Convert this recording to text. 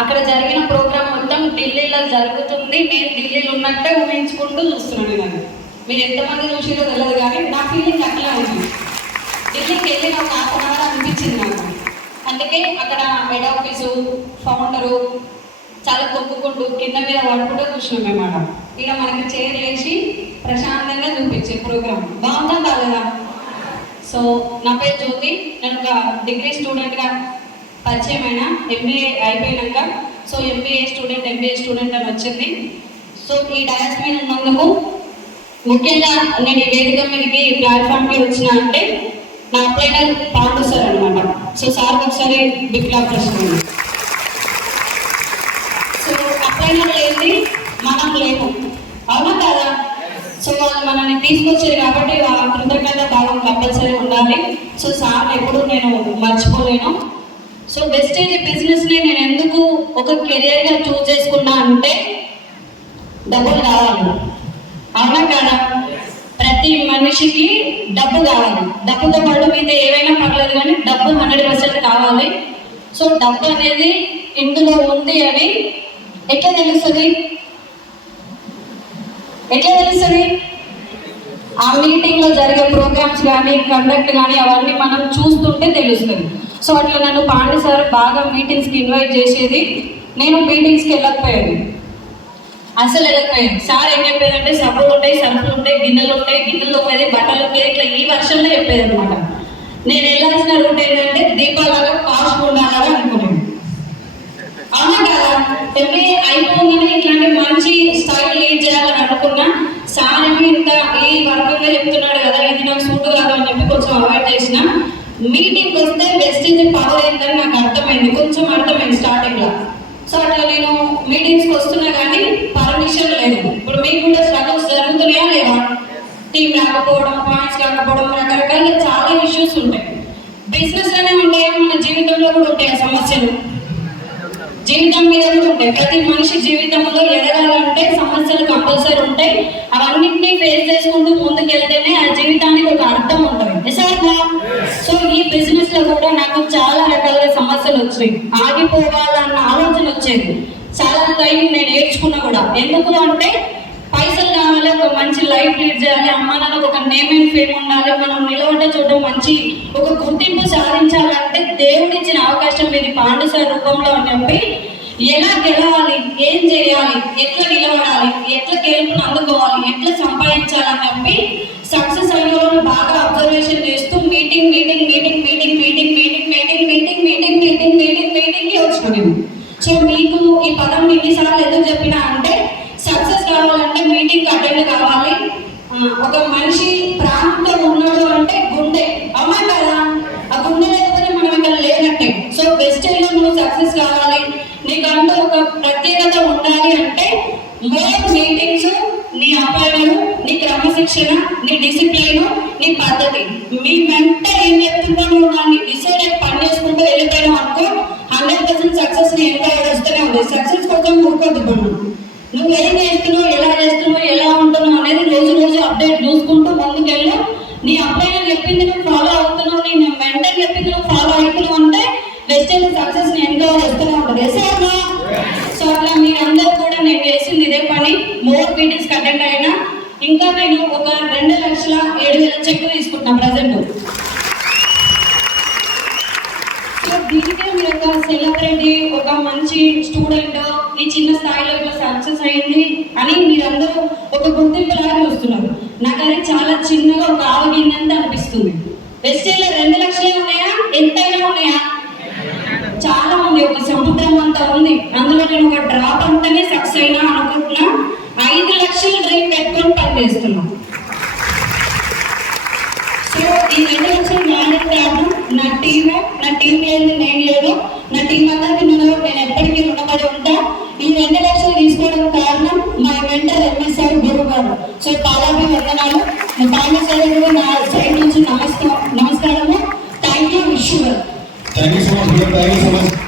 అక్కడ జరిగిన ప్రోగ్రామ్ మొత్తం ఢిల్లీలో జరుగుతుంది. నేను ఢిల్లీలో ఉన్నట్టే ఊహించుకుంటూ చూస్తున్నాను. నేను మీరు ఎంతమంది చూసిరో తెలియదు, కానీ నా ఫీలింగ్ అట్లా ఉంది. ఢిల్లీకి వెళ్ళి నాకు హాఫ్ అన్ అవర్ అనిపించింది నాకు. అందుకే అక్కడ హెడ్ ఆఫీసు ఫౌండరు చాలా తొక్కుకుంటూ కింద మీద పడుకుంటూ చూసినాం మేమాట. ఇక మనకి చైర్ వేసి ప్రశాంతంగా చూపించే ప్రోగ్రామ్ బాగుందా బాగా. సో నా పేరు జ్యోతి. నేను ఒక డిగ్రీ స్టూడెంట్గా పరిచయం అయినా ఎంబీఏ అయిపోయినాక సో ఎంబీఏ స్టూడెంట్ అని వచ్చింది. సో ఈ డయాస్ మీద ఉన్నందుకు ముఖ్యంగా నేను ఈ వేదిక మీదకి ప్లాట్ఫామ్కి వచ్చిన అంటే నా అప్లైనర్ పాండు సార్ అనమాట. సో సార్ ఒకసారి బిగ్ క్లాప్ చేస్తున్నాను. సో అప్లైనర్ లేని మనం లేము, అవునా కదా. సో వాళ్ళు మనల్ని తీసుకొచ్చారు కాబట్టి ఆ కృతజ్ఞత భావం కంపల్సరీ ఉండాలి. సో సార్ ఎప్పుడు నేను మర్చిపోలేను. సో వెస్టేజ్ బిజినెస్ని నేను ఎందుకు ఒక కెరియర్గా చూస్ చేసుకున్నా అంటే డబ్బులు కావాలి, అవునా కదా. ప్రతి మనిషికి డబ్బు కావాలి. డబ్బుతో పాటు మీద ఏవైనా పర్లేదు, కానీ డబ్బు 100% కావాలి. సో డబ్బు అనేది ఇందులో ఉంది అని ఎట్లా తెలుస్తుంది? ఆ మీటింగ్లో జరిగే ప్రోగ్రామ్స్ కానీ కండక్ట్ కానీ అవన్నీ మనం చూస్తుంటే తెలుస్తుంది. సో అట్లా నన్ను పాండు సార్ బాగా మీటింగ్స్కి ఇన్వైట్ చేసేది. నేను మీటింగ్స్కి వెళ్ళకపోయాను. సార్ ఏం చెప్పేదంటే సబ్బులు ఉంటాయి, సరుకులు ఉంటాయి, గిన్నెలు ఉంటాయి, గిన్నెలు పోయేది, బట్టలు పోయేది, ఇట్లా ఈ వర్షంలో చెప్పేది అనమాట. నేను వెళ్ళాల్సిన రూట్ ఏంటంటే దీపావళిగా కాస్ట్ ఉండాలని అనుకున్నాను, అవునా కదా. ఎంబీఏ అయిపోగానే ఇట్లాంటి మంచి స్టైల్ లీడ్ చేయాలని అనుకున్నా. సార్ ఇంత ఈ వర్గంగా చెప్తున్నాడు కదా, ఇది నాకు సూట్ కాదు అని చెప్పి కొంచెం అవాయిడ్ చేసిన. మీటింగ్కి వస్తే వెస్టేజ్ పవర్ ఏంటని నాకు కొంచెం అర్థమైంది స్టార్టింగ్లో. సో అట్లా నేను మీటింగ్స్కి వస్తున్నా కానీ పర్మిషన్ లేదు. ఇప్పుడు మీకు కూడా స్ట్రగుల్స్ జరుగుతున్నాయా లేవా? టీం రాకపోవడం, పాయింట్స్ రాకపోవడం, రకరకాల చాలా ఇష్యూస్ ఉంటాయి. బిజినెస్లోనే ఉంటాయా, మన జీవితంలో కూడా ఉంటాయి సమస్యలు. జీవితం మీద కూడా ఉంటాయి. ప్రతి మనిషి జీవితంలో ఎదగాలంటే సమస్యలు కంపల్సరీ ఉంటాయి. అవన్నింటినీ ఫేస్ చేసుకుంటూ ముందుకెళ్తేనే ఆ జీవితానికి ఒక అర్థం ఉంటుంది. సో ఈ బిజినెస్ లో కూడా నాకు చాలా రకాల సమస్యలు వచ్చాయి. ఆగిపోవాలన్న ఆలోచన వచ్చేది. చాలా టైం నేను నేర్చుకున్నా కూడా. ఎందుకు అంటే పైసలు కావాలి, ఒక మంచి లైఫ్ లీడ్ చేయాలి, అమ్మ నాన్నకు ఒక నేమ్ అండ్ ఫేమ్ ఉండాలి, మనం నిలబడ్డ చోట మంచి ఒక గుర్తింపు సాధించాలంటే దేవుడిచ్చిన అవకాశం ఇది పాండు సార్ రూపంలో అని చెప్పి ఎలా గెలవాలి, ఏం చేయాలి, ఎట్లా నిలబడాలి, ఎట్లా గెలుపును అందుకోవాలి, ఎట్లా సంపాదించాలని చెప్పి సక్సెస్ అయిన వాళ్ళు బాగా అబ్జర్వేషన్ చేస్తూ మీటింగ్కి వచ్చిన. సో మీకు ఈ పదం ఎన్నిసార్లు ఎందుకు చెప్పినా అంటే సక్సెస్ కావాలంటే మీటింగ్ అటెండ్ కావాలి. ఒక మనిషి ప్రాంతం ఉన్నాడు అంటే గుండె, అవునా కదా. ఆ గుండె లేకపోతే మనం ఇక్కడ లేనట్టే. సో వెస్టేజ్లో నువ్వు సక్సెస్ కావాలి, నీకంటూ ఒక ప్రత్యేకత ఉండాలి అంటే మోర్ మీటింగ్స్, నీ అప్లైనరు, నీ క్రమశిక్షణ, నీ డిసిప్లైన్, నీ పద్ధతి. మీ మెంటర్ ఏం చెప్తుందో నువ్వు దాన్ని డిసైడ్ అయి పని చేసుకుంటూ వెళ్ళిపోయినావు అనుకో 100% సక్సెస్ నీ ఎంత వస్తూనే ఉంది. సక్సెస్ కోసం ఊరుకోద్దు. నువ్వు ఏం చేస్తున్నావు, ఎలా చేస్తున్నావు, ఎలా ఉంటున్నావు అనేది రోజు అప్డేట్ చూసుకుంటూ ముందుకెళ్ళు. నీ అప్లైనర్ చెప్పింది నువ్వు ఫాలో అవుతున్నావు, నీ మెంటర్ చెప్పింది నువ్వు ఫాలో అవుతున్నావు అంటే వెస్టేజ్ సక్సెస్ నీ ఎంత వస్తూనే ఉంటుంది. సో అట్లా మీరందరూ కూడా నేను చేసింది ఇదే పని. మోర్ మీటింగ్స్కి అటెండ్ అయినా. ఇంకా నేను ఒక 2,07,000 చెక్ తీసుకుంటున్నా ప్రజెంట్. సో దీనికే మీరు ఒక సెలబ్రిటీ, ఒక మంచి స్టూడెంట్, ఈ చిన్న స్థాయిలో ఇట్లా సక్సెస్ అయ్యింది అని మీరందరూ ఒక గుర్తింపు లాగా చూస్తున్నారు. నాకు అది చాలా చిన్నగా ఒక ఆవగిందంతా అనిపిస్తుంది. వెస్టేజ్లో 2 లక్షలే ఉన్నాయా, ఎంతైనా ఉన్నాయా? చాలా ఉంది, ఒక సముద్రం అంతా ఉంది. అందులో నేను ఒక డ్రాప్ అంతానే సక్సెస్ అయినా అనుకుంటున్నా. 5 లక్షల డ్రీమ్ పెట్టుకొని పనిచేస్తున్నా. సో ఈ 2 లక్షలు నాలుగు కాదు, నా టీం లేదు, నేను లేదు, నా టీం అందరికీ నేను ఎప్పటికీ రుణపడి ఉంటా. ఈ 2 లక్షలు తీసుకోవడం కారణం మా మెంటర్ ఎంఎస్ సార్ గురువు గారు. సో చాలా వందనాలు. పాండు సార్ నా సైడ్ నుంచి నమస్కారము. Thank you. Wish you. Thank you so much.